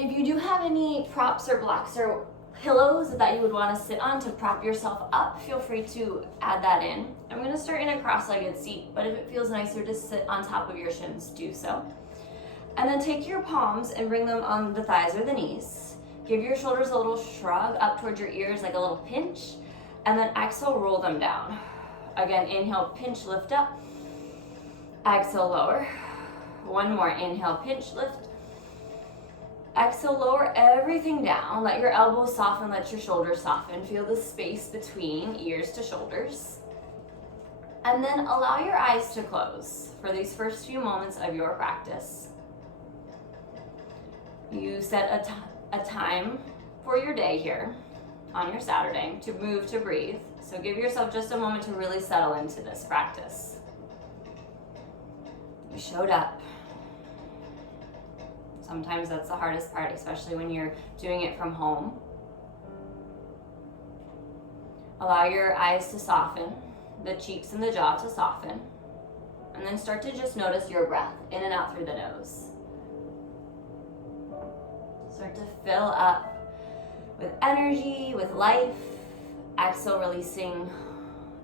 If you do have any props or blocks or pillows that you would want to sit on to prop yourself up, feel free to add that in. I'm going to start in a cross-legged seat, but if it feels nicer to sit on top of your shins, do so. And then take your palms and bring them on the thighs or the knees. Give your shoulders a little shrug up towards your ears, like a little pinch, and then exhale, roll them down. Again, inhale, pinch, lift up. Exhale, lower. One more, inhale, pinch, lift. Exhale, lower everything down. Let your elbows soften, let your shoulders soften. Feel the space between ears to shoulders. And then allow your eyes to close for these first few moments of your practice. You set a time for your day here on your Saturday to move, to breathe. So give yourself just a moment to really settle into this practice. You showed up. Sometimes that's the hardest part, especially when you're doing it from home. Allow your eyes to soften, the cheeks and the jaw to soften, and then start to just notice your breath in and out through the nose. Start to fill up with energy, with life. Exhale, releasing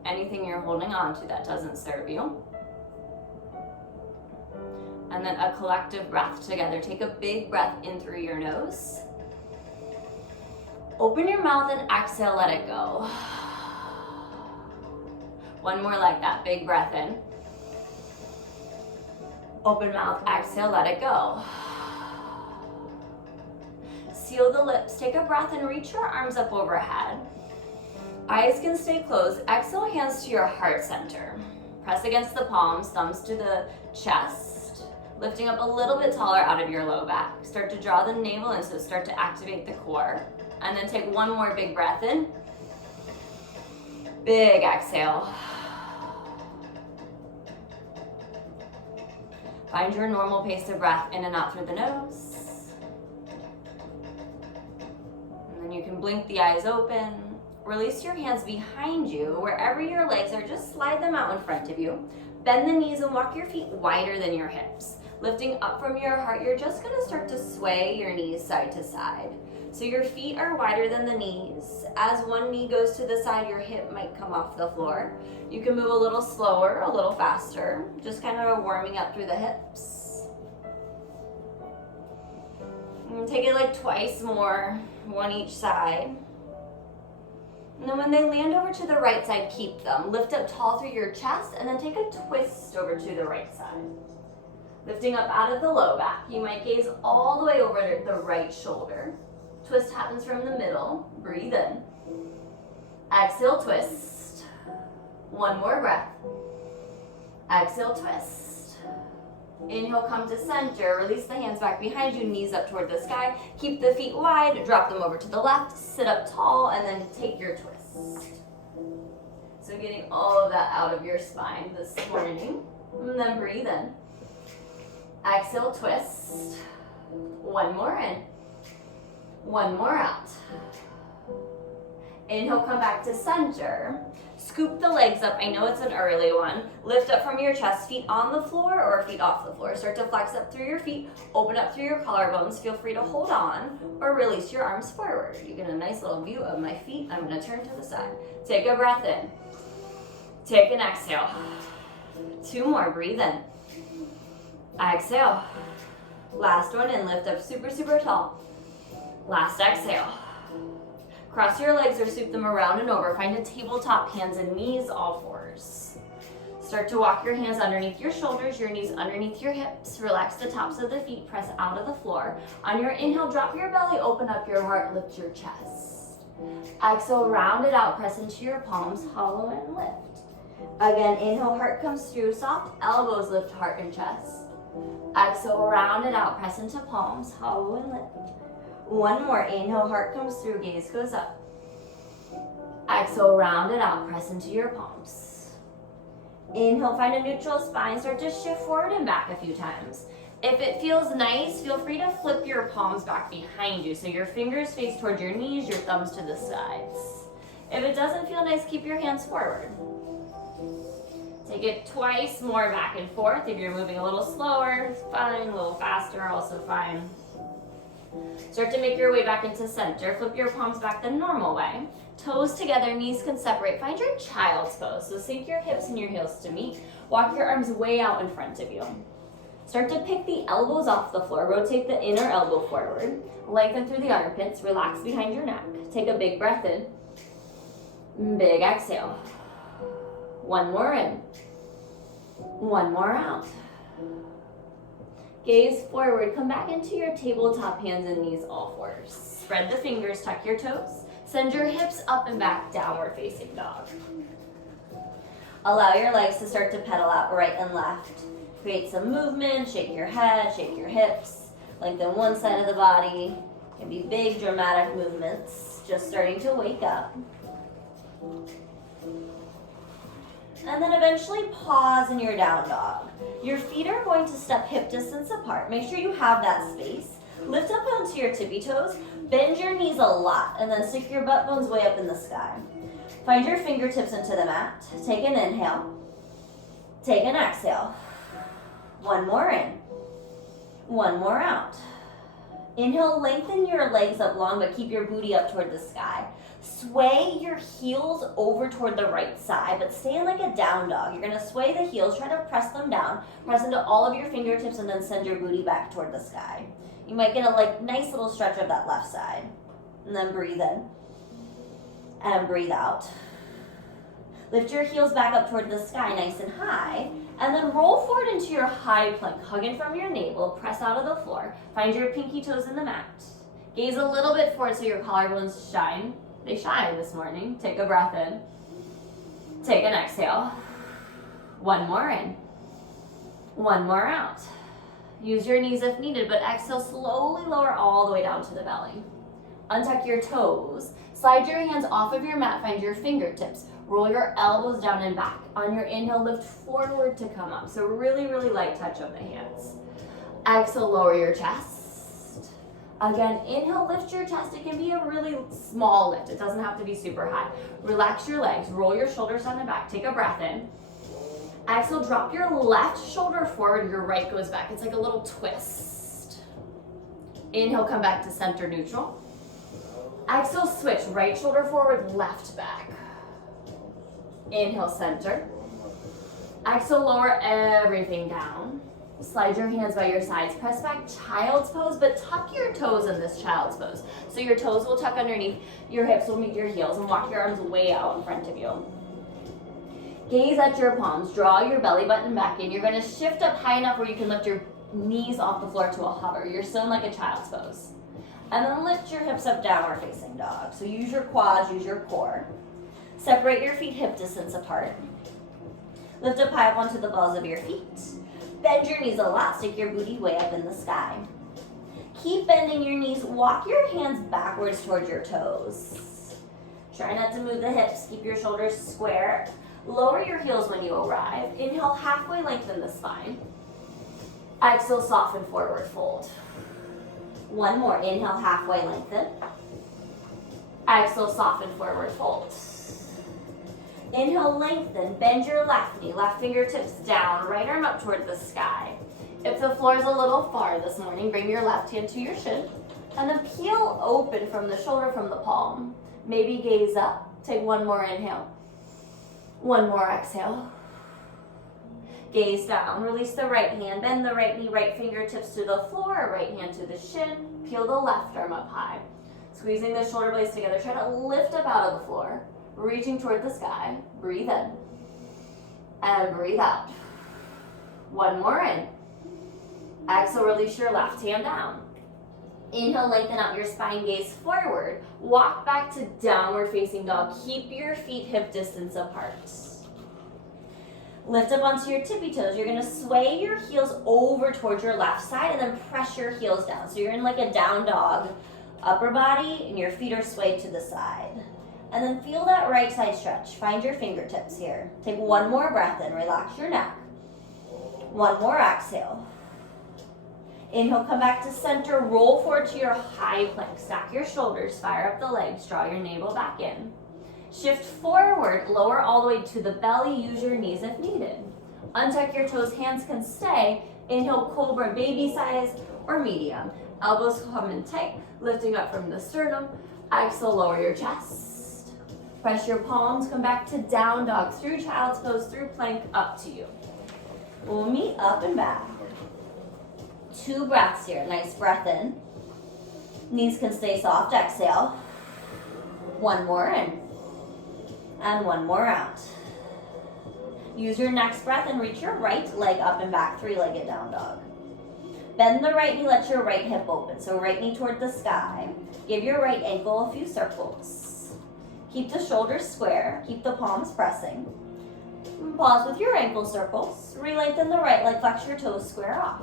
anything you're holding on to that doesn't serve you. And then a collective breath together. Take a big breath in through your nose. Open your mouth and exhale, let it go. One more like that, big breath in. Open mouth, exhale, let it go. Seal the lips, take a breath and reach your arms up overhead. Eyes can stay closed. Exhale, hands to your heart center. Press against the palms, thumbs to the chest. Lifting up a little bit taller out of your low back. Start to draw the navel in, so start to activate the core. And then take one more big breath in. Big exhale. Find your normal pace of breath in and out through the nose. And then you can blink the eyes open. Release your hands behind you. Wherever your legs are, just slide them out in front of you. Bend the knees and walk your feet wider than your hips. Lifting up from your heart, you're just gonna start to sway your knees side to side. So your feet are wider than the knees. As one knee goes to the side, your hip might come off the floor. You can move a little slower, a little faster, just kind of warming up through the hips. And take it like twice more, one each side. And then when they land over to the right side, keep them. Lift up tall through your chest and then take a twist over to the right side. Lifting up out of the low back, you might gaze all the way over the right shoulder. Twist happens from the middle. Breathe in. Exhale, twist. One more breath. Exhale, twist. Inhale, come to center. Release the hands back behind you, knees up toward the sky. Keep the feet wide, drop them over to the left, sit up tall, and then take your twist. So getting all of that out of your spine this morning. And then breathe in. Exhale, twist. One more in. One more out. Inhale, come back to center. Scoop the legs up. I know it's an early one. Lift up from your chest, feet on the floor or feet off the floor. Start to flex up through your feet. Open up through your collarbones. Feel free to hold on or release your arms forward. You get a nice little view of my feet. I'm going to turn to the side. Take a breath in. Take an exhale. Two more. Breathe in. Exhale. Last one in. Lift up super, super tall. Last exhale. Cross your legs or sweep them around and over. Find a tabletop, hands and knees, all fours. Start to walk your hands underneath your shoulders, your knees underneath your hips. Relax the tops of the feet, press out of the floor. On your inhale, drop your belly, open up your heart, lift your chest. Exhale, round it out, press into your palms, hollow and lift. Again, inhale, heart comes through, soft elbows lift heart and chest. Exhale, round it out, press into palms, hollow and lift. One more, inhale, heart comes through, gaze goes up. Exhale, round it out, press into your palms. Inhale, find a neutral spine, start to shift forward and back a few times. If it feels nice, feel free to flip your palms back behind you, so your fingers face towards your knees, your thumbs to the sides. If it doesn't feel nice, keep your hands forward. Take it twice more back and forth. If you're moving a little slower, it's fine, a little faster, also fine. Start to make your way back into center. Flip your palms back the normal way. Toes together, knees can separate. Find your child's pose. So sink your hips and your heels to meet. Walk your arms way out in front of you. Start to pick the elbows off the floor. Rotate the inner elbow forward. Lengthen through the armpits. Relax behind your neck. Take a big breath in. Big exhale. One more in. One more out. Gaze forward. Come back into your tabletop, hands and knees all fours. Spread the fingers, tuck your toes. Send your hips up and back, downward facing dog. Allow your legs to start to pedal out right and left. Create some movement, shake your head, shake your hips. Lengthen one side of the body. It can be big, dramatic movements. Just starting to wake up. And then eventually pause in your down dog. Your feet are going to step hip distance apart. Make sure you have that space. Lift up onto your tippy toes. Bend your knees a lot and then stick your butt bones way up in the sky. Find your fingertips into the mat. Take an inhale. Take an exhale. One more in. One more out. Inhale, lengthen your legs up long, but keep your booty up toward the sky. Sway your heels over toward the right side, but stay in like a down dog. You're gonna sway the heels, try to press them down, press into all of your fingertips, and then send your booty back toward the sky. You might get a nice little stretch of that left side. And then breathe in. And breathe out. Lift your heels back up toward the sky, nice and high. And then roll forward into your high plank. Hug in from your navel, press out of the floor. Find your pinky toes in the mat. Gaze a little bit forward so your collarbones shine. They shine this morning. Take a breath in. Take an exhale. One more in. One more out. Use your knees if needed, but exhale, slowly lower all the way down to the belly. Untuck your toes. Slide your hands off of your mat. Find your fingertips. Roll your elbows down and back. On your inhale, lift forward to come up. So really, really light touch of the hands. Exhale, lower your chest. Again, inhale, lift your chest. It can be a really small lift. It doesn't have to be super high. Relax your legs. Roll your shoulders down and back. Take a breath in. Exhale, drop your left shoulder forward. Your right goes back. It's like a little twist. Inhale, come back to center neutral. Exhale, switch. Right shoulder forward, left back. Inhale, center. Exhale, lower everything down. Slide your hands by your sides. Press back, child's pose, but tuck your toes in this child's pose. So your toes will tuck underneath, your hips will meet your heels, and walk your arms way out in front of you. Gaze at your palms. Draw your belly button back in. You're going to shift up high enough where you can lift your knees off the floor to a hover. You're still in like a child's pose. And then lift your hips up, downward facing dog. So use your quads, use your core. Separate your feet hip distance apart. Lift up high up onto the balls of your feet. Bend your knees a lot, stick your booty way up in the sky. Keep bending your knees. Walk your hands backwards towards your toes. Try not to move the hips. Keep your shoulders square. Lower your heels when you arrive. Inhale, halfway lengthen the spine. Exhale, soften forward fold. One more. Inhale, halfway lengthen. Exhale, soften forward fold. Inhale, lengthen. Bend your left knee. Left fingertips down. Right arm up toward the sky. If the floor is a little far this morning, bring your left hand to your shin. And then peel open from the shoulder, from the palm. Maybe gaze up. Take one more inhale. One more exhale. Gaze down. Release the right hand. Bend the right knee, right fingertips to the floor. Right hand to the shin. Peel the left arm up high. Squeezing the shoulder blades together. Try to lift up out of the floor. Reaching toward the sky. Breathe in. And breathe out. One more in. Exhale, release your left hand down. Inhale, lengthen out your spine, gaze forward. Walk back to downward facing dog. Keep your feet hip distance apart. Lift up onto your tippy toes. You're going to sway your heels over towards your left side and then press your heels down. So you're in like a down dog. Upper body and your feet are swayed to the side. And then feel that right side stretch. Find your fingertips here. Take one more breath in. Relax your neck. One more exhale. Inhale, come back to center. Roll forward to your high plank. Stack your shoulders. Fire up the legs. Draw your navel back in. Shift forward. Lower all the way to the belly. Use your knees if needed. Untuck your toes, hands can stay. Inhale, cobra, baby size or medium. Elbows come in tight, lifting up from the sternum. Exhale, lower your chest. Press your palms, come back to down dog, through child's pose, through plank, up to you. We'll meet up and back. 2 breaths here. Nice breath in. Knees can stay soft. Exhale. 1 more in. And 1 more out. Use your next breath and reach your right leg up and back, 3-legged down dog. Bend the right knee, let your right hip open. So right knee toward the sky. Give your right ankle a few circles. Keep the shoulders square. Keep the palms pressing. Pause with your ankle circles. Re-lengthen the right leg, flex your toes, square off.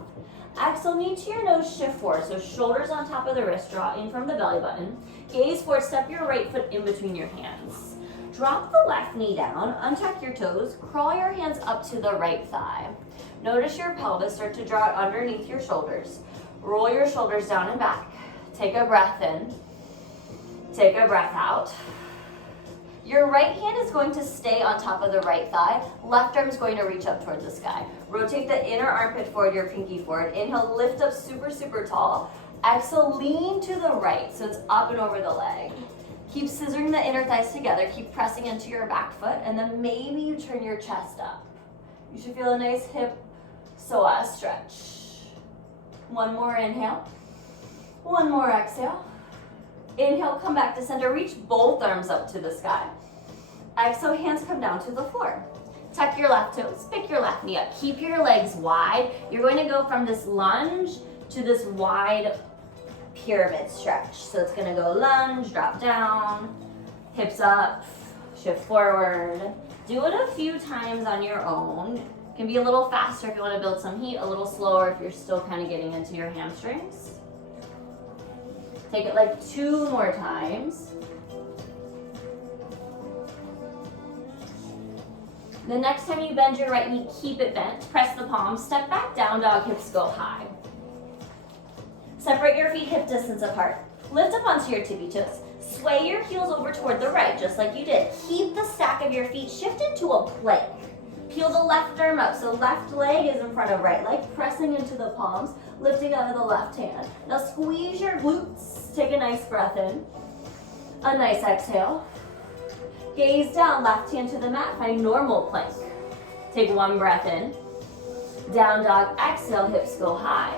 Exhale, knee to your nose, shift forward. So shoulders on top of the wrist, draw in from the belly button. Gaze forward, step your right foot in between your hands. Drop the left knee down, untuck your toes, crawl your hands up to the right thigh. Notice your pelvis start to draw it underneath your shoulders. Roll your shoulders down and back. Take a breath in. Take a breath out. Your right hand is going to stay on top of the right thigh. Left arm is going to reach up toward the sky. Rotate the inner armpit forward, your pinky forward. Inhale, lift up super, super tall. Exhale, lean to the right, so it's up and over the leg. Keep scissoring the inner thighs together. Keep pressing into your back foot, and then maybe you turn your chest up. You should feel a nice hip psoas stretch. 1 more inhale. 1 more exhale. Inhale, come back to center. Reach both arms up to the sky. Exhale, hands come down to the floor. Tuck your left toes, pick your left knee up. Keep your legs wide. You're going to go from this lunge to this wide pyramid stretch. So it's going to go lunge, drop down, hips up, shift forward. Do it a few times on your own. It can be a little faster if you want to build some heat, a little slower if you're still kind of getting into your hamstrings. Take it like 2 more times. The next time you bend your right knee, keep it bent. Press the palms, step back, down dog, hips go high. Separate your feet hip distance apart. Lift up onto your tippy toes. Sway your heels over toward the right, just like you did. Keep the stack of your feet, shift into a plank. Peel the left arm up, so left leg is in front of right leg, pressing into the palms, lifting out of the left hand. Now squeeze your glutes, take a nice breath in, a nice exhale. Gaze down, left hand to the mat, find normal plank. Take 1 breath in, down dog, exhale, hips go high.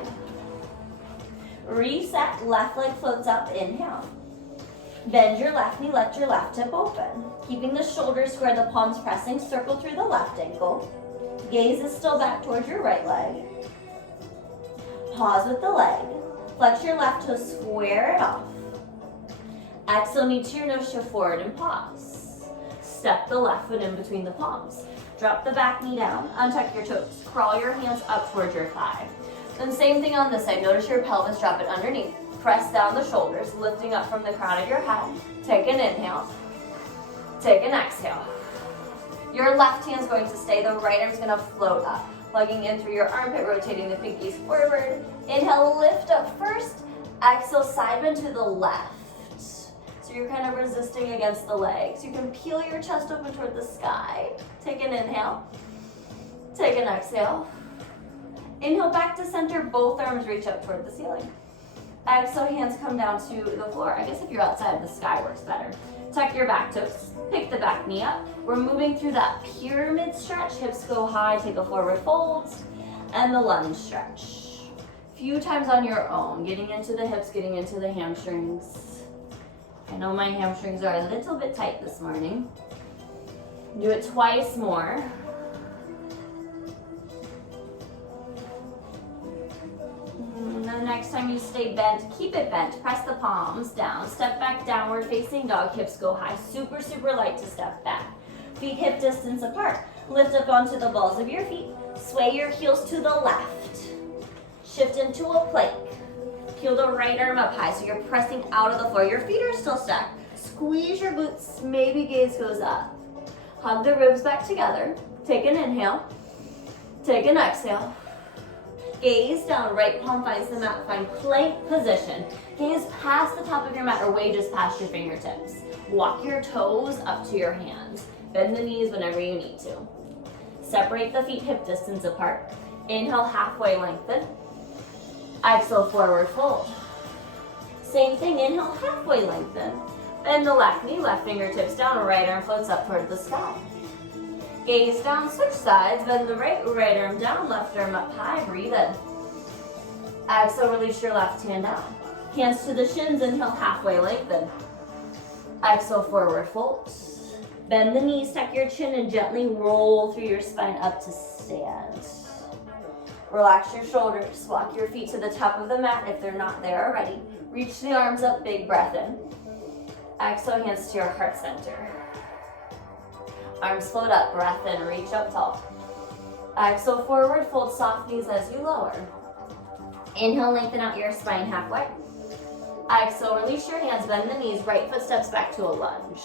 Reset, left leg floats up, inhale. Bend your left knee, let your left hip open. Keeping the shoulders square, the palms pressing, circle through the left ankle. Gaze is still back towards your right leg. Pause with the leg. Flex your left toe, square it off. Exhale, knee to your nose, shift forward and pause. Step the left foot in between the palms. Drop the back knee down, untuck your toes. Crawl your hands up towards your thigh. Then same thing on this side. Notice your pelvis, drop it underneath. Press down the shoulders, lifting up from the crown of your head. Take an inhale. Take an exhale. Your left hand's going to stay. The right arm's going to float up. Plugging in through your armpit, rotating the pinkies forward. Inhale, lift up first. Exhale, side bend to the left. So you're kind of resisting against the legs. You can peel your chest open toward the sky. Take an inhale. Take an exhale. Inhale back to center. Both arms reach up toward the ceiling. Exhale, hands come down to the floor. I guess if you're outside, the sky works better. Tuck your back toes. Pick the back knee up. We're moving through that pyramid stretch. Hips go high. Take a forward fold. And the lunge stretch. Few times on your own. Getting into the hips, getting into the hamstrings. I know my hamstrings are a little bit tight this morning. Do it twice more. And the next time you stay bent, keep it bent. Press the palms down. Step back, downward facing dog. Hips go high. Super, super light to step back. Feet hip distance apart. Lift up onto the balls of your feet. Sway your heels to the left. Shift into a plank. Peel the right arm up high so you're pressing out of the floor. Your feet are still stacked. Squeeze your glutes. Maybe gaze goes up. Hug the ribs back together. Take an inhale. Take an exhale. Gaze down, right palm finds the mat, find plank position. Gaze past the top of your mat or way just past your fingertips. Walk your toes up to your hands. Bend the knees whenever you need to. Separate the feet hip distance apart. Inhale, halfway lengthen. Exhale, forward fold. Same thing, inhale, halfway lengthen. Bend the left knee, left fingertips down, right arm floats up toward the sky. Gaze down, switch sides, bend the right arm down, left arm up high, breathe in. Exhale, release your left hand down. Hands to the shins, inhale, halfway lengthen. Exhale, forward fold. Bend the knees, tuck your chin, and gently roll through your spine up to stand. Relax your shoulders, walk your feet to the top of the mat if they're not there already. Reach the arms up, big breath in. Exhale, hands to your heart center. Arms float up, breath in, reach up tall. Exhale, forward fold, soft knees as you lower. Inhale, lengthen out your spine halfway. Exhale, release your hands, bend the knees, right foot steps back to a lunge.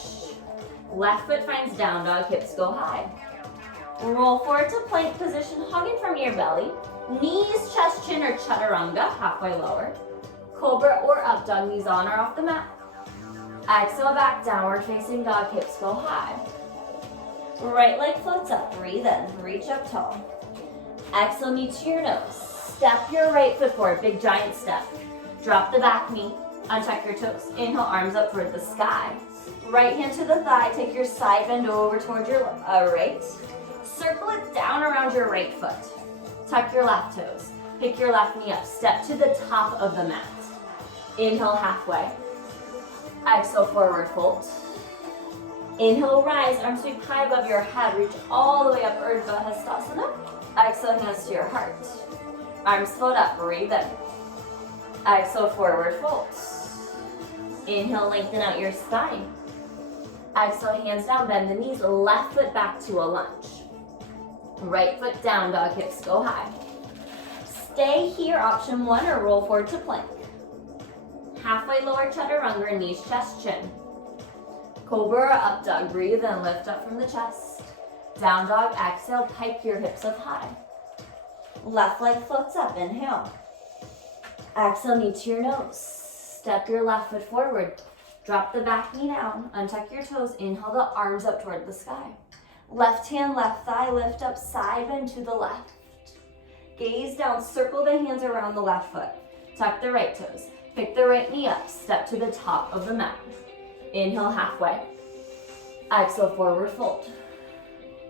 Left foot finds down dog, hips go high. Roll forward to plank position, hugging from your belly. Knees, chest, chin, or chaturanga, halfway lower. Cobra or up dog, knees on or off the mat. Exhale, back, downward facing dog, hips go high. Right leg floats up, breathe in, reach up tall. Exhale, knee to your nose. Step your right foot forward, big giant step. Drop the back knee, untuck your toes. Inhale, arms up toward the sky. Right hand to the thigh, take your side bend over towards your right. Circle it down around your right foot. Tuck your left toes. Pick your left knee up, step to the top of the mat. Inhale, halfway. Exhale, forward fold. Inhale, rise, arms sweep high above your head. Reach all the way up, Urdhva Hastasana. Exhale, hands to your heart. Arms float up, breathe in. Exhale, forward fold. Inhale, lengthen out your spine. Exhale, hands down, bend the knees, left foot back to a lunge. Right foot down, dog, hips go high. Stay here, option one, or roll forward to plank. Halfway lower chaturanga, knees, chest, chin. Cobra, up dog, breathe and lift up from the chest. Down dog, exhale, pike your hips up high. Left leg floats up, inhale. Exhale, knee to your nose. Step your left foot forward. Drop the back knee down, untuck your toes, inhale the arms up toward the sky. Left hand, left thigh, lift up, side bend to the left. Gaze down, circle the hands around the left foot. Tuck the right toes. Pick the right knee up, step to the top of the mat. Inhale, halfway. Exhale, forward fold.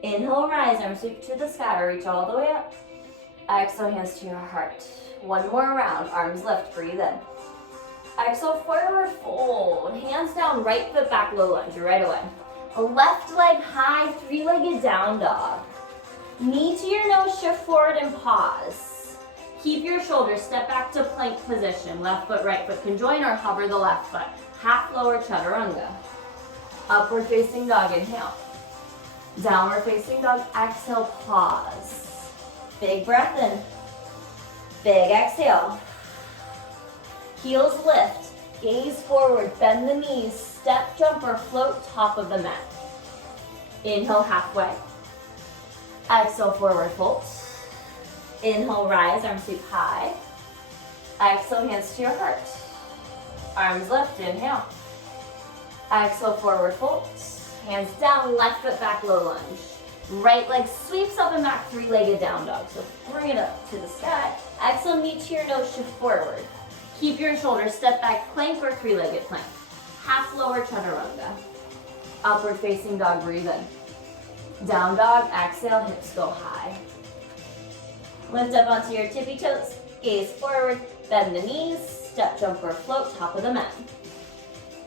Inhale, rise, arms sweep to the sky, reach all the way up. Exhale, hands to your heart. One more round, arms lift, breathe in. Exhale, forward fold. Hands down, right foot back, low lunge, right away. A left leg high, three-legged down dog. Knee to your nose, shift forward and pause. Keep your shoulders, step back to plank position. Left foot, right foot can join or hover the left foot. Half lower chaturanga. Upward facing dog, inhale. Downward facing dog, exhale, pause. Big breath in. Big exhale. Heels lift, gaze forward, bend the knees, step, jump, or float top of the mat. Inhale, halfway. Exhale, forward fold. Inhale, rise, arms sweep high. Exhale, hands to your heart. Arms lift, inhale. Exhale, forward fold. Hands down, left foot back, low lunge. Right leg sweeps up and back, three-legged down dog. So bring it up to the sky. Exhale, knee to your nose, shift forward. Keep your shoulders, step back, plank or three-legged plank. Half lower chaturanga. Upward facing dog, breathe in. Down dog, exhale, hips go high. Lift up onto your tippy toes, gaze forward, bend the knees, step, jump, or float, top of the mat.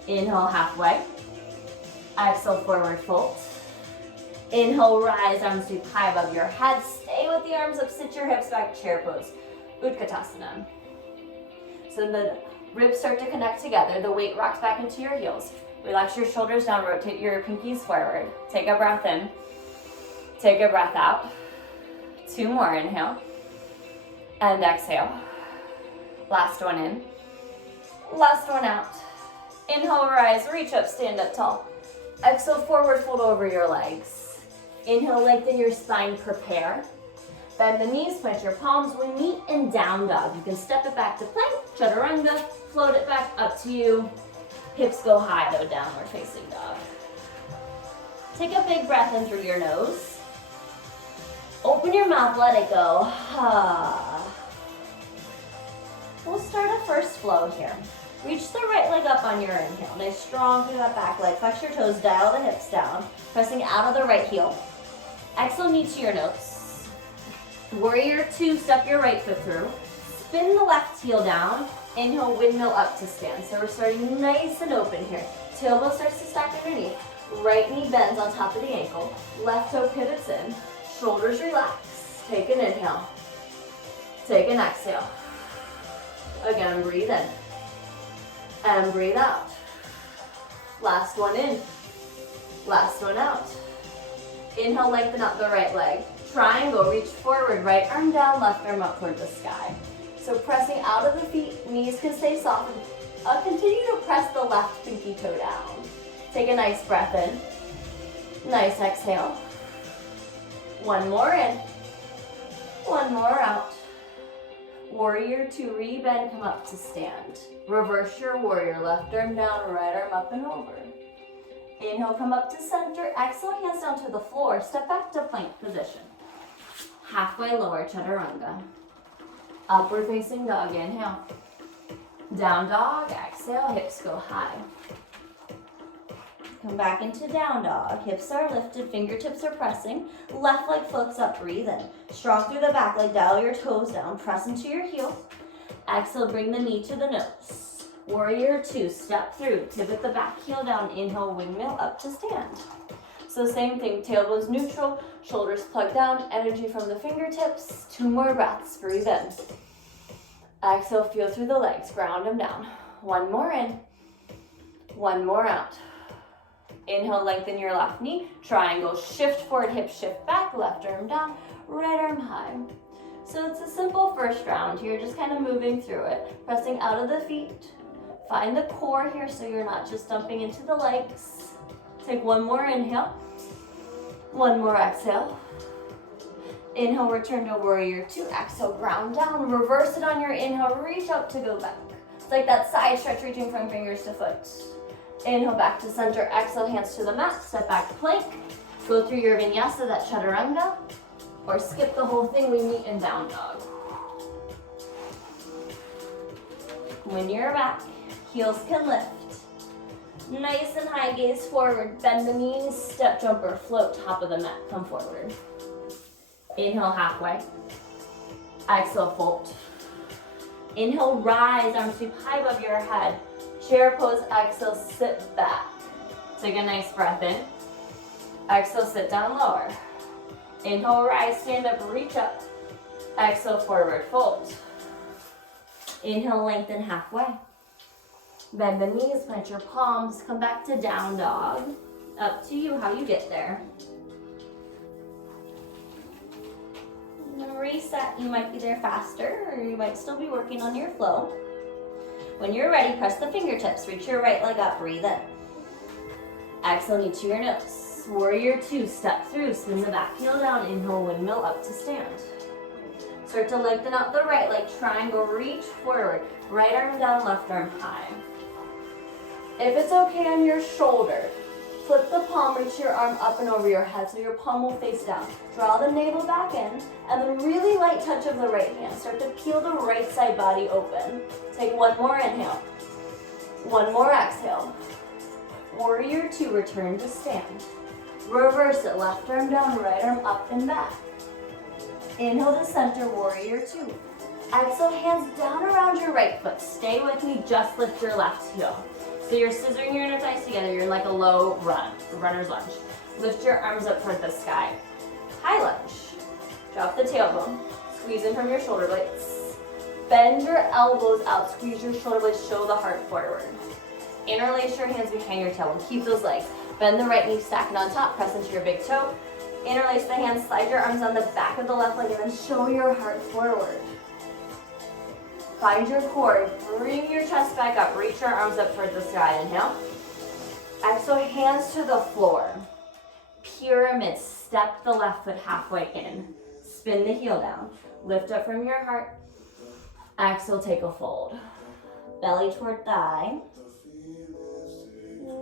Inhale, halfway. Exhale, forward fold. Inhale, rise, arms sweep high above your head. Stay with the arms up, sit your hips back, chair pose. Utkatasana. So the ribs start to connect together. The weight rocks back into your heels. Relax your shoulders down, rotate your pinkies forward. Take a breath in. Take a breath out. Two more, inhale. And exhale. Last one in. Last one out. Inhale, rise, reach up, stand up tall. Exhale, forward fold over your legs. Inhale, lengthen your spine, prepare. Bend the knees, plant your palms. We meet in down dog. You can step it back to plank, chaturanga, float it back, up to you. Hips go high though, downward facing dog. Take a big breath in through your nose. Open your mouth, let it go. We'll start a first flow here. Reach the right leg up on your inhale. Nice strong through that back leg. Flex your toes, dial the hips down. Pressing out of the right heel. Exhale, knee to your nose. Warrior two, step your right foot through. Spin the left heel down. Inhale, windmill up to stand. So we're starting nice and open here. Tailbone starts to stack underneath. Right knee bends on top of the ankle. Left toe pivots in. Shoulders relax. Take an inhale. Take an exhale. Again, breathe in. And breathe out. Last one in. Last one out. Inhale, lengthen up the right leg. Triangle, reach forward, right arm down, left arm up toward the sky. So pressing out of the feet, knees can stay soft. Continue to press the left pinky toe down. Take a nice breath in. Nice exhale. One more in. One more out. Warrior two, rebend, come up to stand. Reverse your warrior, left arm down, right arm up and over. Inhale, come up to center. Exhale, hands down to the floor. Step back to plank position. Halfway lower, chaturanga. Upward facing dog, inhale. Down dog, exhale, hips go high. Come back into down dog. Hips are lifted, fingertips are pressing. Left leg floats up, breathe in. Strong through the back leg, dial your toes down. Press into your heel. Exhale, bring the knee to the nose. Warrior two, step through. Pivot the back heel down. Inhale, windmill up to stand. So same thing, tailbone's neutral, shoulders plug down, energy from the fingertips. 2 more breaths, breathe in. Exhale, feel through the legs, ground them down. 1 more in, 1 more out. Inhale, lengthen your left knee, triangle, shift forward, hip shift back, left arm down, right arm high. So it's a simple first round here, just kind of moving through it, pressing out of the feet. Find the core here so you're not just dumping into the legs. Take 1 more inhale, 1 more exhale. Inhale, return to warrior two, exhale, ground down, reverse it on your inhale, reach up to go back. It's like that side stretch, reaching from fingers to foot. Inhale, back to center, exhale, hands to the mat, step back to plank. Go through your vinyasa, that chaturanga, or skip the whole thing, we meet in down dog. When you're back, heels can lift. Nice and high, gaze forward, bend the knees, step jumper, float, top of the mat, come forward. Inhale, halfway. Exhale, fold. Inhale, rise, arms sweep high above your head. Chair pose, exhale, sit back. Take a nice breath in. Exhale, sit down lower. Inhale, rise, stand up, reach up. Exhale, forward fold. Inhale, lengthen halfway. Bend the knees, plant your palms, come back to down dog. Up to you how you get there. And then reset, you might be there faster or you might still be working on your flow. When you're ready, press the fingertips, reach your right leg up, breathe in. Exhale, knee to your nose. Warrior two, step through, spin the back heel down, inhale, windmill up to stand. Start to lengthen out the right leg, triangle, reach forward. Right arm down, left arm high. If it's okay on your shoulder, flip the palm, reach your arm up and over your head so your palm will face down. Draw the navel back in, and then really light touch of the right hand. Start to peel the right side body open. Take 1 more inhale, 1 more exhale. Warrior two, return to stand. Reverse it, left arm down, right arm up and back. Inhale to center, warrior two. Exhale, hands down around your right foot. Stay with me, just lift your left heel. So you're scissoring your inner thighs together, you're in like a low runner's lunge. Lift your arms up toward the sky. High lunge. Drop the tailbone. Squeeze in from your shoulder blades. Bend your elbows out, squeeze your shoulder blades, show the heart forward. Interlace your hands behind your tailbone, keep those legs. Bend the right knee, stack it on top, press into your big toe. Interlace the hands, slide your arms on the back of the left leg, and then show your heart forward. Find your core, bring your chest back up, reach your arms up towards the sky, inhale. Exhale, hands to the floor. Pyramid, step the left foot halfway in. Spin the heel down, lift up from your heart. Exhale, take a fold. Belly toward thigh.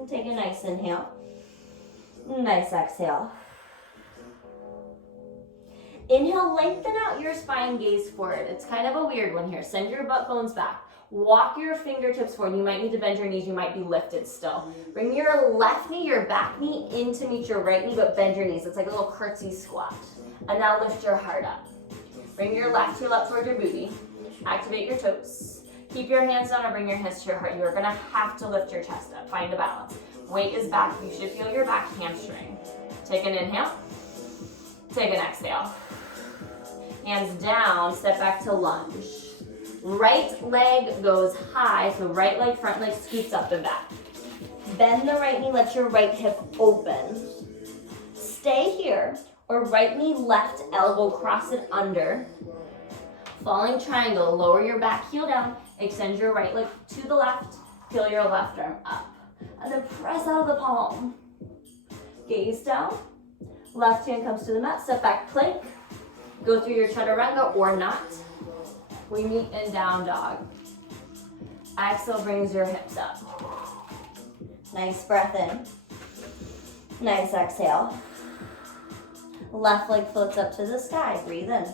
Take a nice inhale. Nice exhale. Inhale, lengthen out your spine, gaze forward. It's kind of a weird one here. Send your butt bones back. Walk your fingertips forward. You might need to bend your knees. You might be lifted still. Bring your left knee, your back knee in to meet your right knee, but bend your knees. It's like a little curtsy squat. And now lift your heart up. Bring your left heel up toward your booty. Activate your toes. Keep your hands down or bring your hands to your heart. You are gonna have to lift your chest up. Find a balance. Weight is back. You should feel your back hamstring. Take an inhale. Take an exhale. Hands down, step back to lunge. Right leg goes high, so right leg, front leg scoots up and back. Bend the right knee, let your right hip open. Stay here, or right knee, left elbow, cross it under. Falling triangle, lower your back heel down, extend your right leg to the left, peel your left arm up. And then press out of the palm. Gaze down, left hand comes to the mat, step back plank. Go through your chaturanga or not. We meet in down dog. Exhale brings your hips up. Nice breath in. Nice exhale. Left leg floats up to the sky. Breathe in.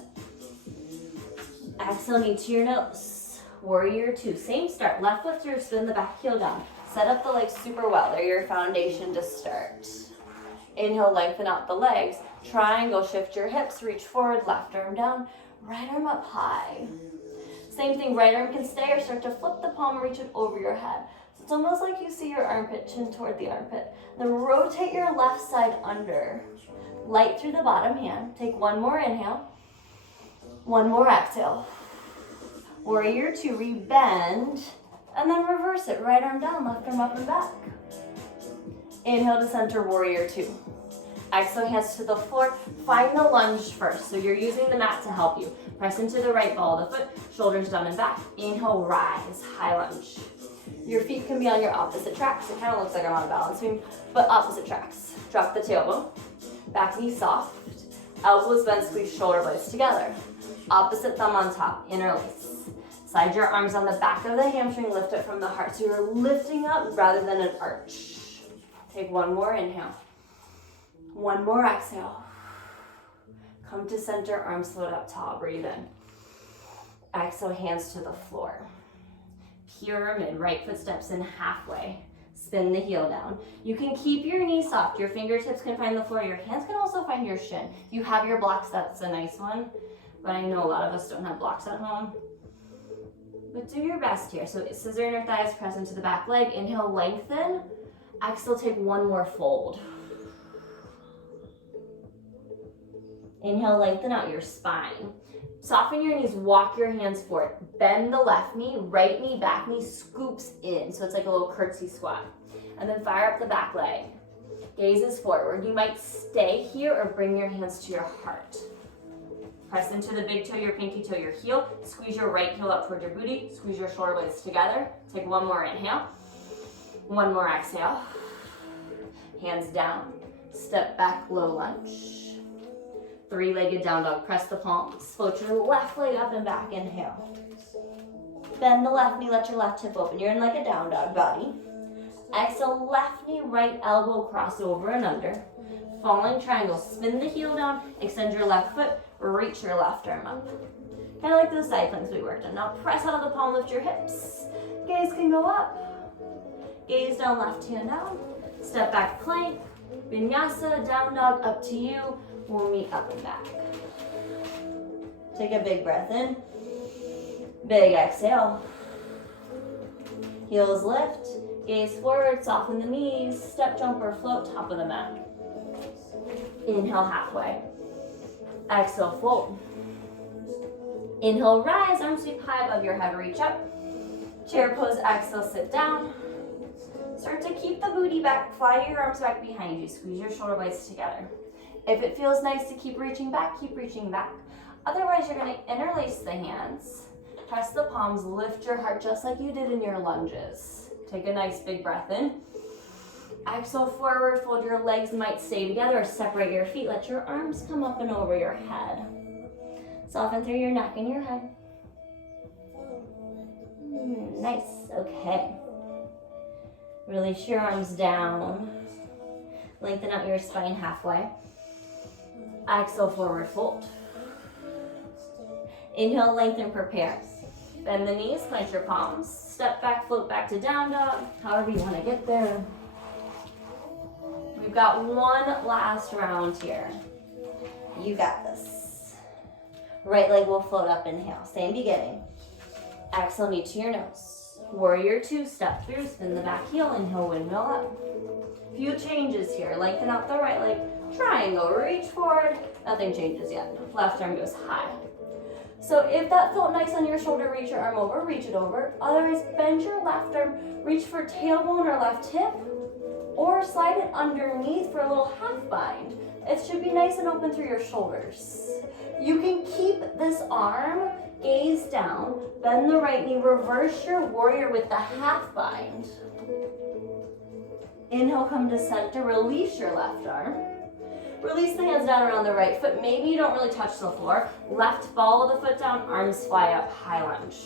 Exhale, knee to your nose. Warrior two. Same start. Left foot through, spin the back heel down. Set up the legs super well. They're your foundation to start. Inhale, lengthen out the legs. Triangle, shift your hips, reach forward, left arm down, right arm up high. Same thing, right arm can stay or start to flip the palm, reach it over your head. So it's almost like you see your armpit, chin toward the armpit. Then rotate your left side under. Light through the bottom hand. Take one more inhale. One more exhale. Warrior two, rebend, and then reverse it. Right arm down, left arm up and back. Inhale to center, warrior two. Exhale, hands to the floor. Find the lunge first. So you're using the mat to help you. Press into the right ball of the foot, shoulders down and back. Inhale, rise, high lunge. Your feet can be on your opposite tracks. It kind of looks like I'm on a balance beam, but opposite tracks. Drop the tailbone, back knee soft. Elbows bend, squeeze shoulder blades together. Opposite thumb on top, interlace. Slide your arms on the back of the hamstring, lift it from the heart. So you're lifting up rather than an arch. Take one more inhale. One more exhale. Come to center, arms float up tall, breathe in. Exhale, hands to the floor. Pyramid, right foot steps in halfway. Spin the heel down. You can keep your knees soft. Your fingertips can find the floor. Your hands can also find your shin. If you have your blocks, that's a nice one. But I know a lot of us don't have blocks at home. But do your best here. So scissor inner thighs, press into the back leg. Inhale, lengthen. Exhale, take one more fold. Inhale, lengthen out your spine. Soften your knees, walk your hands forward. Bend the left knee, right knee, back knee scoops in. So it's like a little curtsy squat. And then fire up the back leg. Gaze is forward. You might stay here or bring your hands to your heart. Press into the big toe, your pinky toe, your heel. Squeeze your right heel up toward your booty. Squeeze your shoulder blades together. Take one more inhale. One more exhale. Hands down. Step back, low lunge. Three-legged down dog. Press the palms. Float your left leg up and back. Inhale. Bend the left knee. Let your left hip open. You're in like a down dog body. Exhale, left knee, right elbow, cross over and under. Falling triangle. Spin the heel down. Extend your left foot. Reach your left arm up. Kind of like those side planks we worked on. Now press out of the palm, lift your hips. Gaze can go up. Gaze down, left hand down. Step back plank. Vinyasa, down dog, up to you. We'll meet up and back. Take a big breath in. Big exhale. Heels lift. Gaze forward, soften the knees. Step, jump, or float, top of the mat. Inhale, halfway. Exhale, fold. Inhale, rise, arms sweep high above your head, reach up. Chair pose, exhale, sit down. Start to keep the booty back, fly your arms back behind you. Squeeze your shoulder blades together. If it feels nice to keep reaching back, keep reaching back. Otherwise, you're gonna interlace the hands. Press the palms, lift your heart just like you did in your lunges. Take a nice big breath in. Exhale, forward, fold your legs, might stay together or separate your feet. Let your arms come up and over your head. Soften through your neck and your head. Nice, okay. Release your arms down. Lengthen out your spine halfway. Exhale, forward fold. Inhale, lengthen, prepare. Bend the knees, plant your palms. Step back, float back to down dog, however you want to get there. We've got one last round here. You got this. Right leg will float up, inhale. Same beginning. Exhale, knee to your nose. Warrior two, step through, spin the back heel, inhale, windmill up. Few changes here. Lengthen out the right leg, triangle, reach forward. Nothing changes yet. Left arm goes high. So if that felt nice on your shoulder, reach your arm over, reach it over. Otherwise, bend your left arm, reach for tailbone or left hip, or slide it underneath for a little half bind. It should be nice and open through your shoulders. You can keep this arm, gaze down, bend the right knee, reverse your warrior with the half bind. Inhale, come to center, release your left arm. Release the hands down around the right foot. Maybe you don't really touch the floor. Left ball of the foot down, arms fly up, high lunge.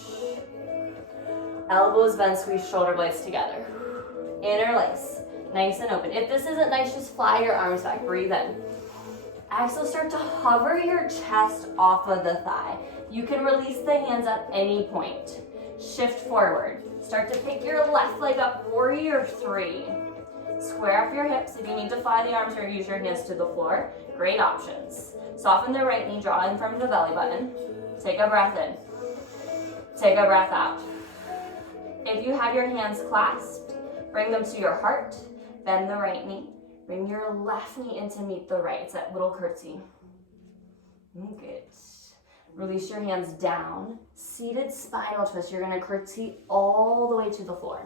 Elbows bend, squeeze shoulder blades together. Interlace, nice and open. If this isn't nice, just fly your arms back, breathe in. Exhale, start to hover your chest off of the thigh. You can release the hands at any point. Shift forward. Start to pick your left leg up, warrior three. Square up your hips. If you need to fly the arms or use your hands to the floor, great options. Soften the right knee, draw in from the belly button. Take a breath in. Take a breath out. If you have your hands clasped, bring them to your heart. Bend the right knee. Bring your left knee in to meet the right. It's that little curtsy. Good. Release your hands down. Seated spinal twist. You're going to curtsy all the way to the floor.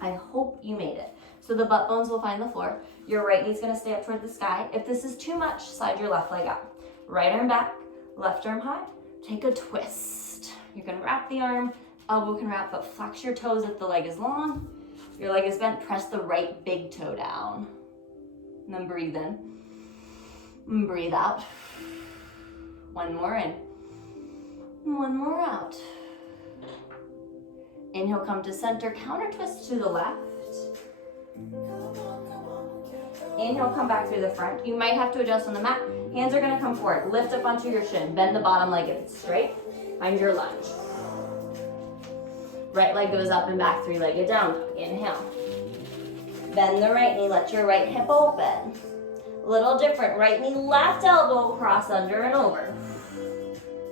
I hope you made it. So the butt bones will find the floor. Your right knee's gonna stay up toward the sky. If this is too much, slide your left leg up. Right arm back, left arm high. Take a twist. You can wrap the arm, elbow can wrap, but flex your toes if the leg is long. Your leg is bent, press the right big toe down. And then breathe in. And breathe out. One more in. One more out. Inhale, come to center, counter twist to the left. Inhale, come back through the front. You might have to adjust on the mat. Hands are gonna come forward. Lift up onto your shin. Bend the bottom leg if it's straight. Find your lunge. Right leg goes up and back, three-legged down dog. Inhale. Bend the right knee, let your right hip open. A little different. Right knee, left elbow, cross under and over.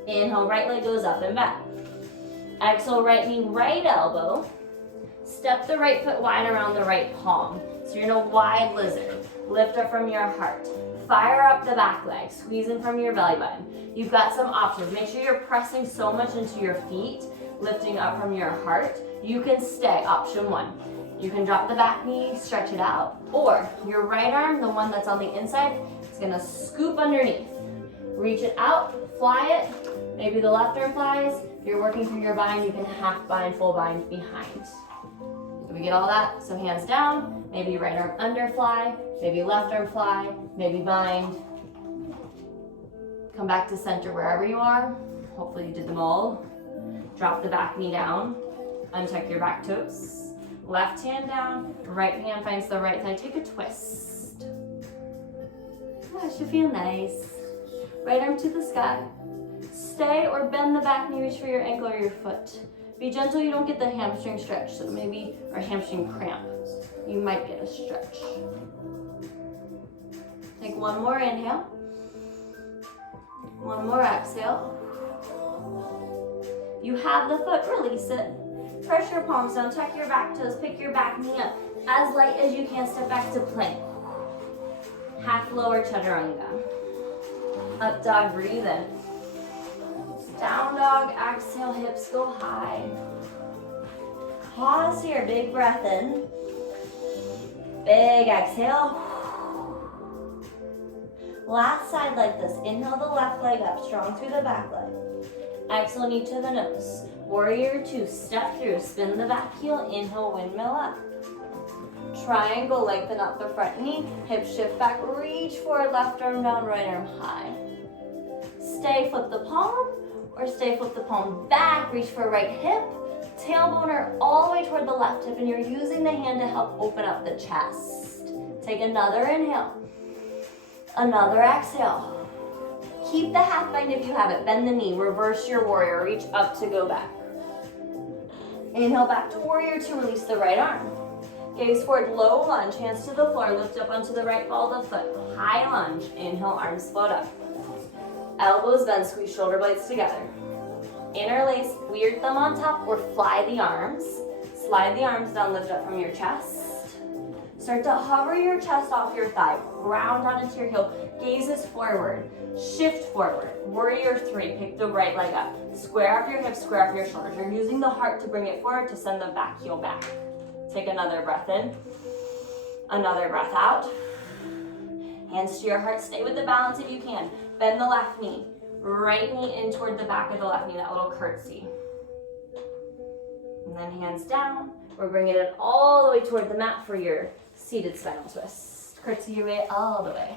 Inhale, right leg goes up and back. Exhale, right knee, right elbow. Step the right foot wide around the right palm. So you're in a wide lizard. Lift up from your heart. Fire up the back leg. Squeeze in from your belly button. You've got some options. Make sure you're pressing so much into your feet, lifting up from your heart. You can stay. Option one. You can drop the back knee, stretch it out. Or your right arm, the one that's on the inside, is going to scoop underneath. Reach it out, fly it. Maybe the left arm flies. If you're working through your bind, you can half bind, full bind behind. Did we get all that? So hands down, maybe right arm under fly, maybe left arm fly, maybe bind. Come back to center wherever you are. Hopefully you did them all. Drop the back knee down, untuck your back toes. Left hand down, right hand finds the right thigh. Take a twist. Oh, it should feel nice. Right arm to the sky. Stay or bend the back knee, reach for your ankle or your foot. Be gentle, you don't get the hamstring stretch, so maybe, or hamstring cramp. You might get a stretch. Take one more inhale. One more exhale. You have the foot, release it. Press your palms down, tuck your back toes, pick your back knee up. As light as you can, step back to plank. Half lower chaturanga. Up dog, breathe in. Down dog, exhale, hips go high. Pause here, big breath in. Big exhale. Last side like this. Inhale the left leg up, strong through the back leg. Exhale, knee to the nose. Warrior two, step through, spin the back heel, inhale, windmill up. Triangle, lengthen out the front knee, hip shift back, reach forward, left arm down, right arm high. Stay, flip the palm, or stay, flip the palm back, reach for right hip, tailbone or all the way toward the left hip, and you're using the hand to help open up the chest. Take another inhale, another exhale. Keep the half bind if you have it. Bend the knee, reverse your warrior, reach up to go back. Inhale back to warrior two, release the right arm. Gaze forward, low lunge, hands to the floor, lift up onto the right ball of the foot. High lunge, inhale, arms float up. Elbows bend, squeeze shoulder blades together. Interlace, weird thumb on top, or fly the arms. Slide the arms down, lift up from your chest. Start to hover your chest off your thigh, ground down into your heel, gazes forward, shift forward. Warrior three, pick the right leg up. Square up your hips, square up your shoulders. You're using the heart to bring it forward to send the back heel back. Take another breath in, another breath out. Hands to your heart, stay with the balance if you can. Bend the left knee, right knee in toward the back of the left knee, that little curtsy. And then hands down, we're bringing it all the way toward the mat for your seated spinal twist. Curtsy your way all the way.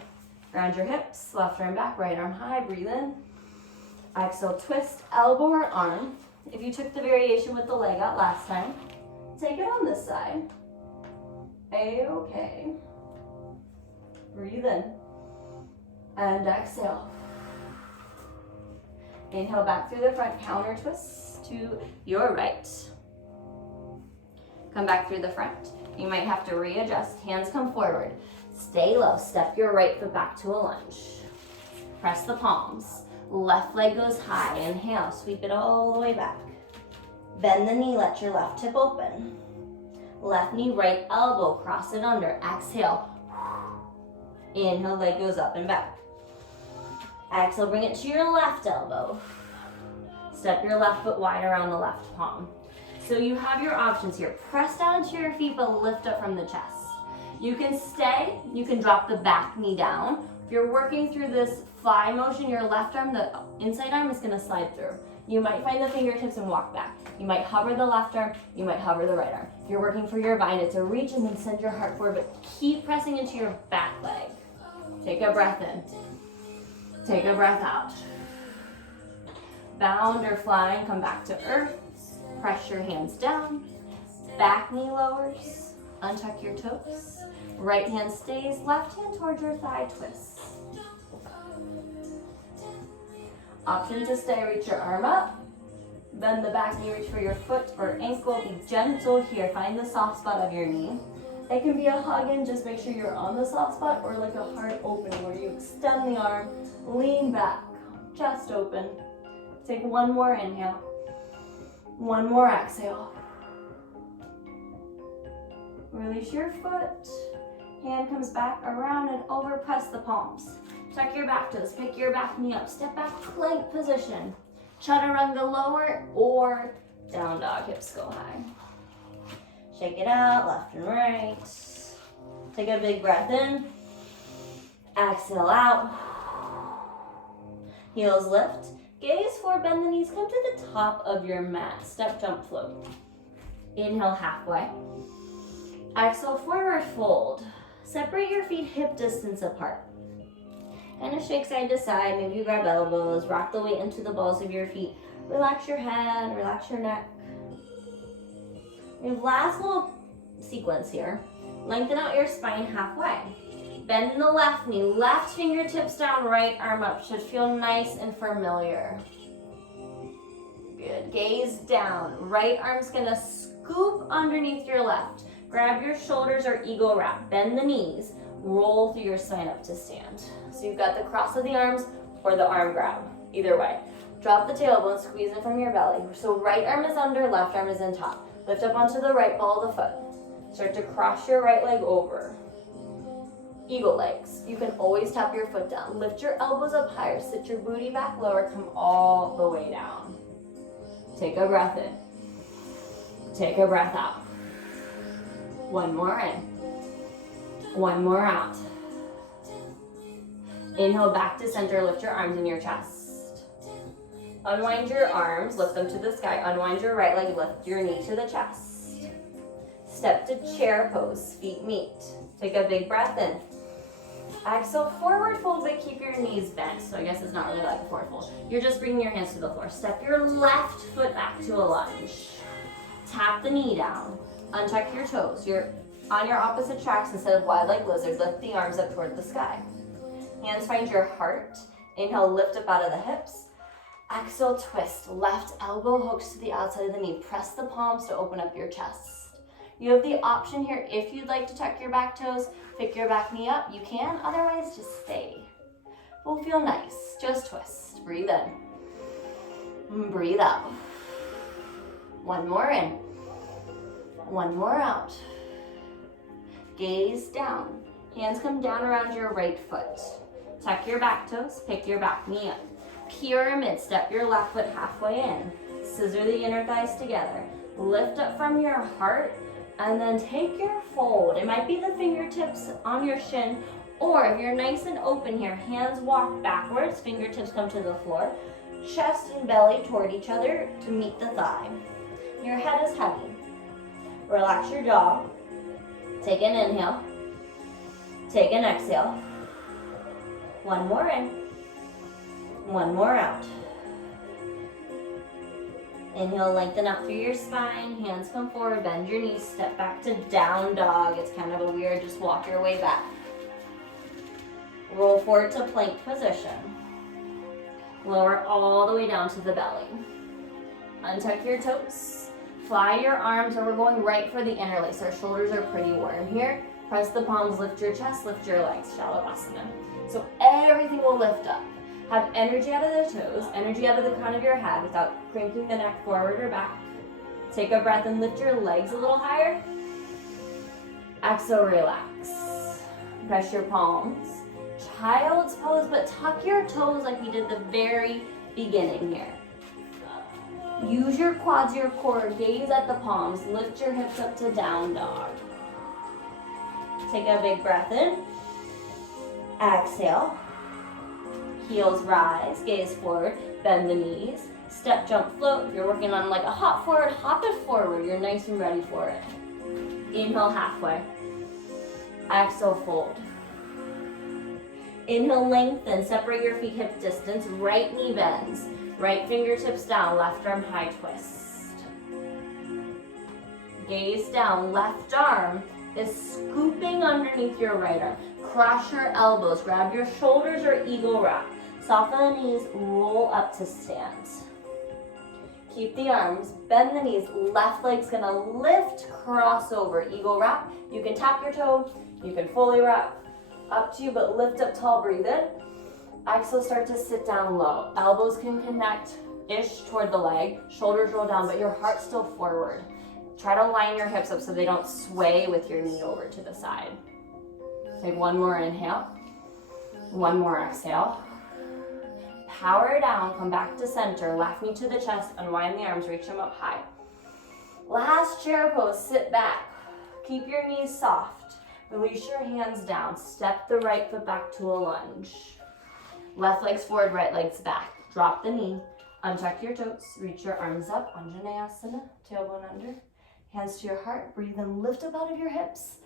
Ground your hips, left arm back, right arm high, breathe in. Exhale, twist, elbow or arm. If you took the variation with the leg out last time, take it on this side. A-okay. Breathe in. And exhale. Inhale back through the front, counter twist to your right. Come back through the front. You might have to readjust. Hands come forward. Stay low. Step your right foot back to a lunge. Press the palms. Left leg goes high. Inhale. Sweep it all the way back. Bend the knee. Let your left hip open. Left knee, right elbow. Cross it under. Exhale. Inhale. Leg goes up and back. Exhale. Bring it to your left elbow. Step your left foot wide around the left palm. So you have your options here. Press down to your feet, but lift up from the chest. You can stay, you can drop the back knee down. If you're working through this fly motion, your left arm, the inside arm is gonna slide through. You might find the fingertips and walk back. You might hover the left arm, you might hover the right arm. If you're working for your bind, it's a reach and then send your heart forward, but keep pressing into your back leg. Take a breath in. Take a breath out. Bound or flying, come back to earth. Press your hands down, back knee lowers, untuck your toes, right hand stays, left hand towards your thigh twist. Option to stay, reach your arm up, bend the back knee, reach for your foot or ankle, be gentle here, find the soft spot of your knee. It can be a hug in, just make sure you're on the soft spot, or like a hard opening where you extend the arm, lean back, chest open. Take one more inhale. One more exhale. Release your foot. Hand comes back around and over, press the palms. Tuck your back toes, pick your back knee up, step back, plank position. Chaturanga lower or down dog, hips go high. Shake it out, left and right. Take a big breath in. Exhale out. Heels lift. Gaze forward, bend the knees, come to the top of your mat. Step, jump, float. Inhale halfway. Exhale, forward fold. Separate your feet hip distance apart. Kind of shake side to side, maybe you grab elbows, rock the weight into the balls of your feet. Relax your head, relax your neck. We have last little sequence here. Lengthen out your spine halfway. Bend the left knee, left fingertips down, right arm up. Should feel nice and familiar. Good, gaze down. Right arm's gonna scoop underneath your left. Grab your shoulders or eagle wrap. Bend the knees, roll through your spine up to stand. So you've got the cross of the arms or the arm grab, either way. Drop the tailbone, squeeze in from your belly. So right arm is under, left arm is in top. Lift up onto the right ball of the foot. Start to cross your right leg over. Eagle legs. You can always tap your foot down. Lift your elbows up higher. Sit your booty back lower. Come all the way down. Take a breath in. Take a breath out. One more in. One more out. Inhale back to center. Lift your arms in your chest. Unwind your arms. Lift them to the sky. Unwind your right leg. Lift your knee to the chest. Step to chair pose. Feet meet. Take a big breath in. Exhale, forward fold, but keep your knees bent. So I guess it's not really like a forward fold. You're just bringing your hands to the floor. Step your left foot back to a lunge. Tap the knee down. Untuck your toes. You're on your opposite tracks instead of wide like lizard. Lift the arms up toward the sky. Hands find your heart. Inhale, lift up out of the hips. Exhale, twist. Left elbow hooks to the outside of the knee. Press the palms to open up your chest. You have the option here, if you'd like to tuck your back toes, pick your back knee up, you can. Otherwise, just stay. Will feel nice. Just twist. Breathe in. Breathe out. One more in. One more out. Gaze down. Hands come down around your right foot. Tuck your back toes, pick your back knee up. Pyramid, step your left foot halfway in. Scissor the inner thighs together. Lift up from your heart and then take your fold. It might be the fingertips on your shin, or if you're nice and open here, hands walk backwards, fingertips come to the floor. Chest and belly toward each other to meet the thigh. Your head is heavy. Relax your jaw. Take an inhale. Take an exhale. One more in. One more out. Inhale, lengthen out through your spine. Hands come forward, bend your knees, step back to down dog. It's kind of a weird, just walk your way back. Roll forward to plank position. Lower all the way down to the belly. Untuck your toes. Fly your arms, or we're going right for the interlace. Our shoulders are pretty warm here. Press the palms, lift your chest, lift your legs, savasana. So everything will lift up. Have energy out of the toes, energy out of the crown of your head without cranking the neck forward or back. Take a breath and lift your legs a little higher. Exhale, relax. Press your palms. Child's pose, but tuck your toes like we did the very beginning here. Use your quads, your core, gaze at the palms, lift your hips up to down dog. Take a big breath in. Exhale. Heels rise, gaze forward, bend the knees. Step, jump, float. If you're working on like a hop forward, hop it forward. You're nice and ready for it. Inhale halfway. Exhale, fold. Inhale, lengthen, separate your feet hip distance, right knee bends, right fingertips down, left arm high twist. Gaze down, left arm is scooping underneath your right arm. Cross your elbows, grab your shoulders or eagle wrap. Soften the knees, roll up to stand. Keep the arms, bend the knees, left leg's gonna lift, cross over, eagle wrap. You can tap your toe, you can fully wrap. Up to you, but lift up tall, breathe in. Exhale, start to sit down low. Elbows can connect-ish toward the leg. Shoulders roll down, but your heart's still forward. Try to line your hips up so they don't sway with your knee over to the side. Take one more inhale. One more exhale. Power down, come back to center. Left knee to the chest, unwind the arms, reach them up high. Last chair pose, sit back. Keep your knees soft. Release your hands down. Step the right foot back to a lunge. Left leg's forward, right leg's back. Drop the knee. Untuck your toes. Reach your arms up. Anjaneyasana. Tailbone under. Hands to your heart. Breathe in. Lift up out of your hips.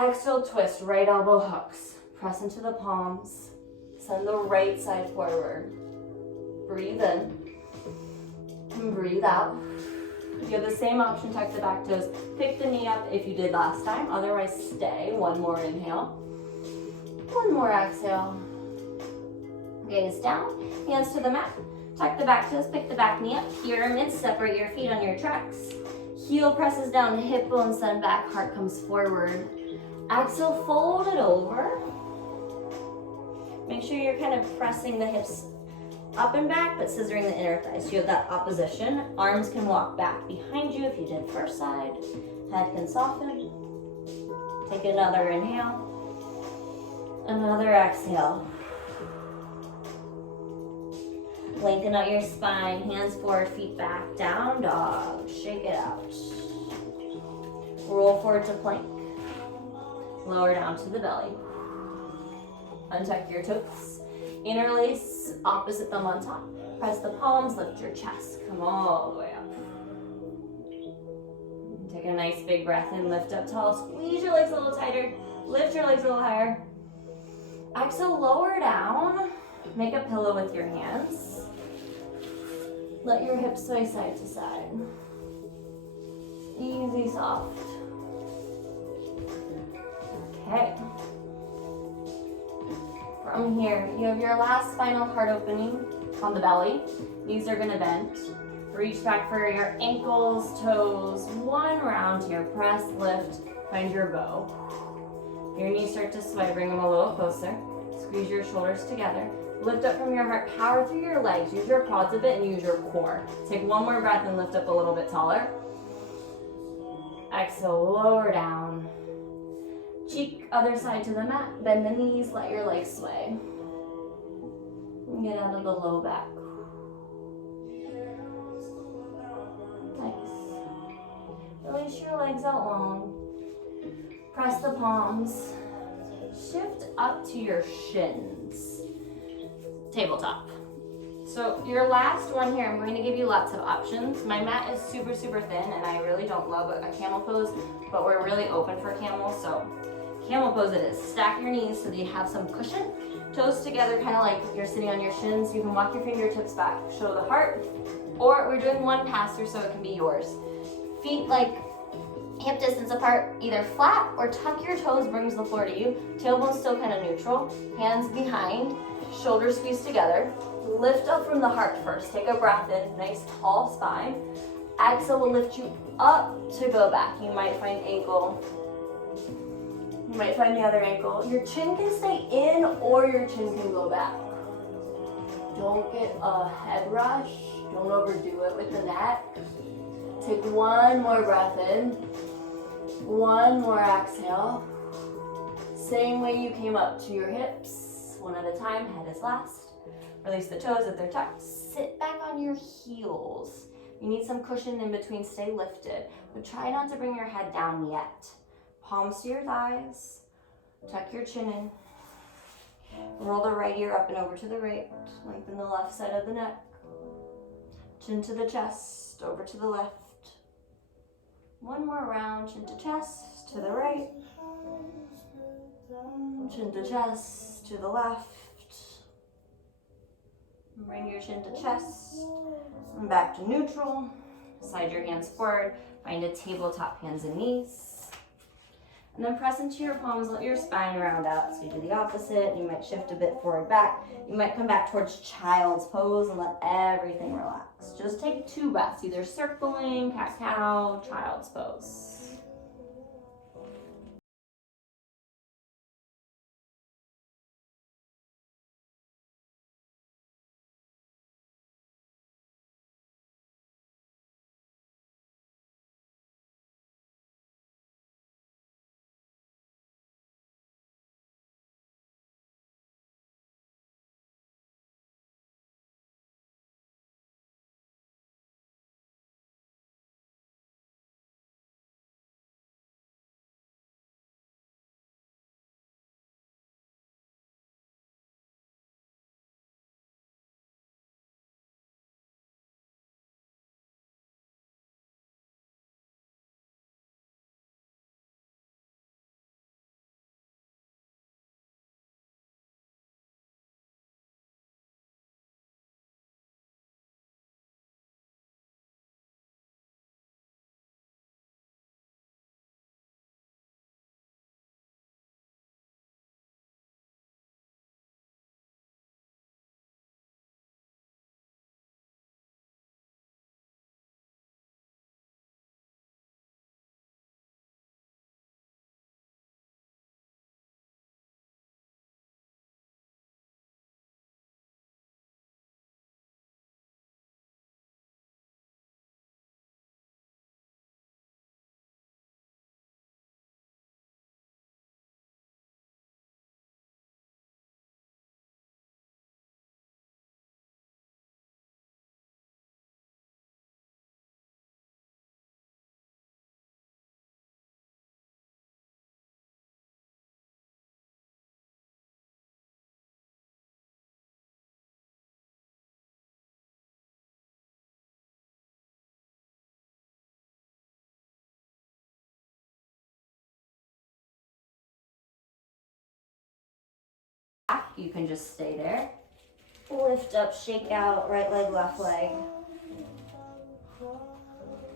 Exhale, twist. Right elbow hooks. Press into the palms. Send the right side forward. Breathe in. And breathe out. You have the same option, tuck the back toes. Pick the knee up if you did last time. Otherwise, stay. One more inhale. One more exhale. Gaze down. Hands to the mat. Tuck the back toes. Pick the back knee up. Pyramid. Separate your feet on your tracks. Heel presses down. Hip bone send back. Heart comes forward. Exhale. Fold it over. Make sure you're kind of pressing the hips up and back, but scissoring the inner thighs. So you have that opposition. Arms can walk back behind you if you did first side. Head can soften. Take another inhale. Another exhale. Lengthen out your spine. Hands forward, feet back. Down dog. Shake it out. Roll forward to plank. Lower down to the belly. Untuck your toes. Interlace, opposite thumb on top. Press the palms, lift your chest. Come all the way up. Take a nice big breath in, lift up tall. Squeeze your legs a little tighter. Lift your legs a little higher. Exhale, lower down. Make a pillow with your hands. Let your hips sway side to side. Easy, soft. Okay. From From here, you have your last final heart opening on the belly. Knees are gonna bend. Reach back for your ankles, toes, one round here. Press, lift, find your bow. Your knees start to sway, bring them a little closer. Squeeze your shoulders together. Lift up from your heart, power through your legs. Use your quads a bit and use your core. Take one more breath and lift up a little bit taller. Exhale, lower down. Cheek, other side to the mat. Bend the knees, let your legs sway. And get out of the low back. Nice. Release your legs out long. Press the palms. Shift up to your shins. Tabletop. So your last one here, I'm going to give you lots of options. My mat is super, super thin and I really don't love a camel pose, but we're really open for camel, so camel pose it is. Stack your knees so that you have some cushion. Toes together, kind of like you're sitting on your shins. You can walk your fingertips back, show the heart, or we're doing one pass through so it can be yours. Feet like hip distance apart, either flat or tuck your toes, brings the floor to you. Tailbone still kind of neutral. Hands behind, shoulders squeezed together. Lift up from the heart first. Take a breath in, nice tall spine. Exhale will lift you up to go back. You might find ankle. You might find the other ankle. Your chin can stay in or your chin can go back. Don't get a head rush. Don't overdo it with the neck. Take one more breath in. One more exhale. Same way you came up to your hips. One at a time, head is last. Release the toes if they're tucked. Sit back on your heels. You need some cushion in between, stay lifted. But try not to bring your head down yet. Palms to your thighs. Tuck your chin in. Roll the right ear up and over to the right. Lengthen the left side of the neck. Chin to the chest, over to the left. One more round, chin to chest, to the right. Chin to chest, to the left. Bring your chin to chest, and back to neutral. Slide your hands forward, find a tabletop, hands and knees. And then press into your palms, let your spine round out. So you do the opposite, you might shift a bit forward back. You might come back towards child's pose and let everything relax. Just take 2 breaths, either circling, cat-cow, child's pose. You can just stay there. Lift up, shake out, right leg, left leg.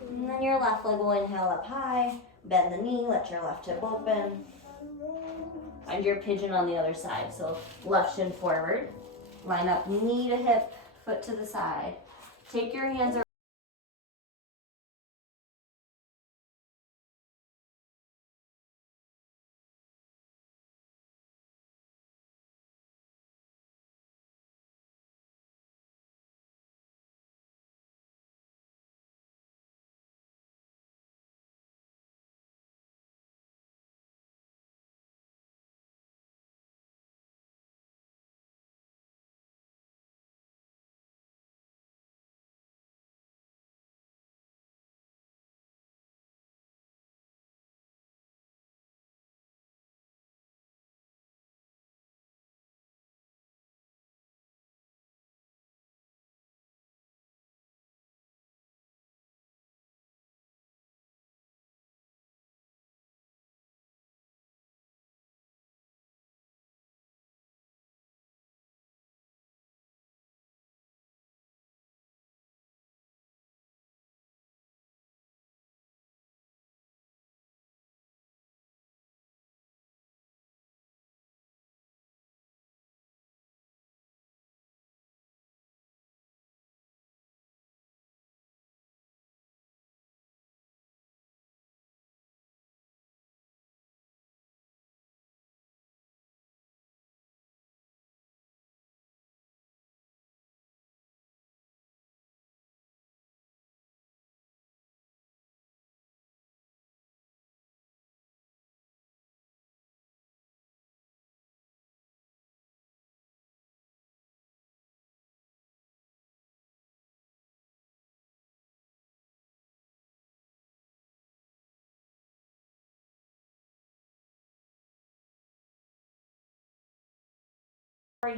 And then your left leg will inhale up high, bend the knee, let your left hip open. Find your pigeon on the other side. So left shin forward. Line up knee to hip, foot to the side. Take your hands around.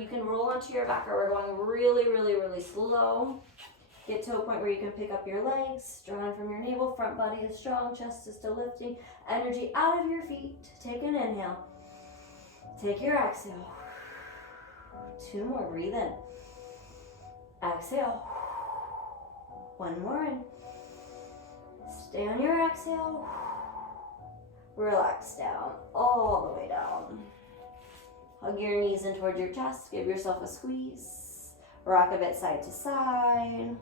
You can roll onto your back, or we're going really, really, really slow. Get to a point where you can pick up your legs, draw in from your navel, front body is strong, chest is still lifting. Energy out of your feet. Take an inhale. Take your exhale. 2 more, breathe in. Exhale. 1 more in. Stay on your exhale. Relax down, all the way down. Hug your knees in towards your chest, give yourself a squeeze. Rock a bit side to side.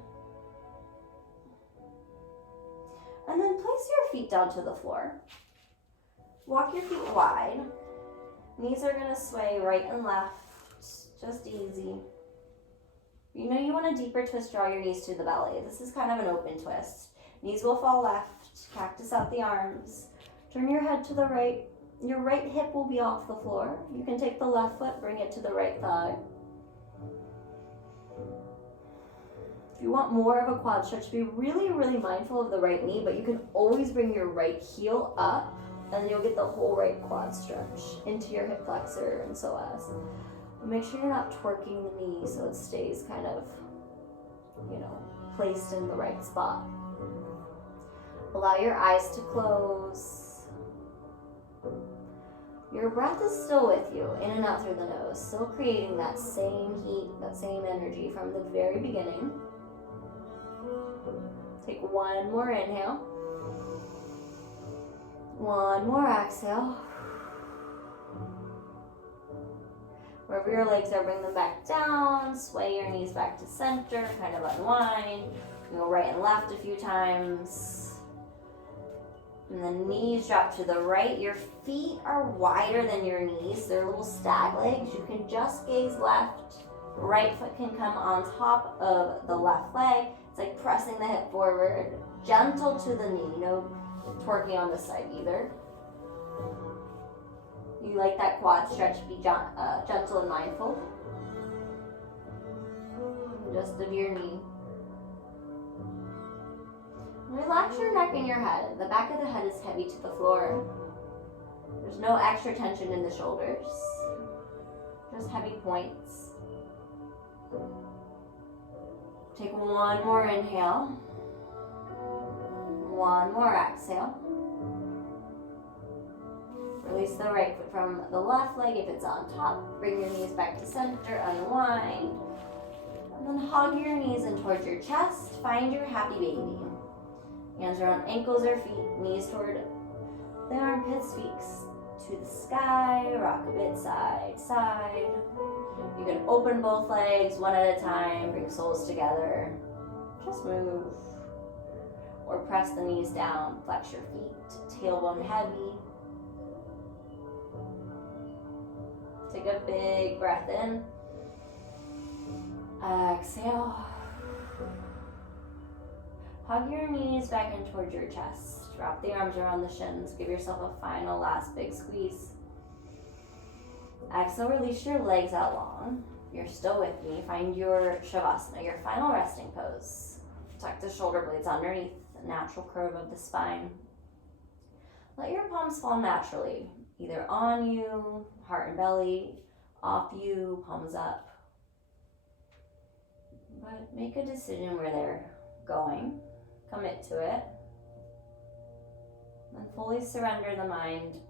And then place your feet down to the floor. Walk your feet wide. Knees are gonna sway right and left, just easy. You know you want a deeper twist, draw your knees to the belly. This is kind of an open twist. Knees will fall left, cactus out the arms. Turn your head to the right. Your right hip will be off the floor. You can take the left foot, bring it to the right thigh. If you want more of a quad stretch, be really, really mindful of the right knee, but you can always bring your right heel up, and you'll get the whole right quad stretch into your hip flexor and psoas. Make sure you're not twerking the knee so it stays kind of, placed in the right spot. Allow your eyes to close. Your breath is still with you, in and out through the nose, still creating that same heat, that same energy from the very beginning. Take 1 more inhale. 1 more exhale. Wherever your legs are, bring them back down. Sway your knees back to center, kind of unwind. Go right and left a few times. And the knees drop to the right. Your feet are wider than your knees. They're little stag legs. You can just gaze left. Right foot can come on top of the left leg. It's like pressing the hip forward. Gentle to the knee. No twerking on this side either. You like that quad stretch, be gentle and mindful. Just of your knee. Relax your neck and your head. The back of the head is heavy to the floor. There's no extra tension in the shoulders. Just heavy points. Take 1 more inhale. 1 more exhale. Release the right foot from the left leg if it's on top. Bring your knees back to center, unwind. And then hug your knees in towards your chest. Find your happy baby. Hands around ankles or feet, knees toward the armpits, feet to the sky, rock a bit side, side. You can open both legs one at a time, bring soles together. Just move. Or press the knees down, flex your feet, tailbone heavy. Take a big breath in. Exhale. Hug your knees back in towards your chest. Wrap the arms around the shins. Give yourself a final last big squeeze. Exhale, release your legs out long. If you're still with me, find your savasana, your final resting pose. Tuck the shoulder blades underneath the natural curve of the spine. Let your palms fall naturally, either on you, heart and belly, off you, palms up. But make a decision where they're going. Commit to it. And fully surrender the mind.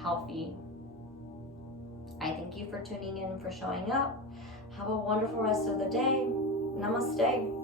Healthy. I thank you for tuning in, for showing up. Have a wonderful rest of the day. Namaste.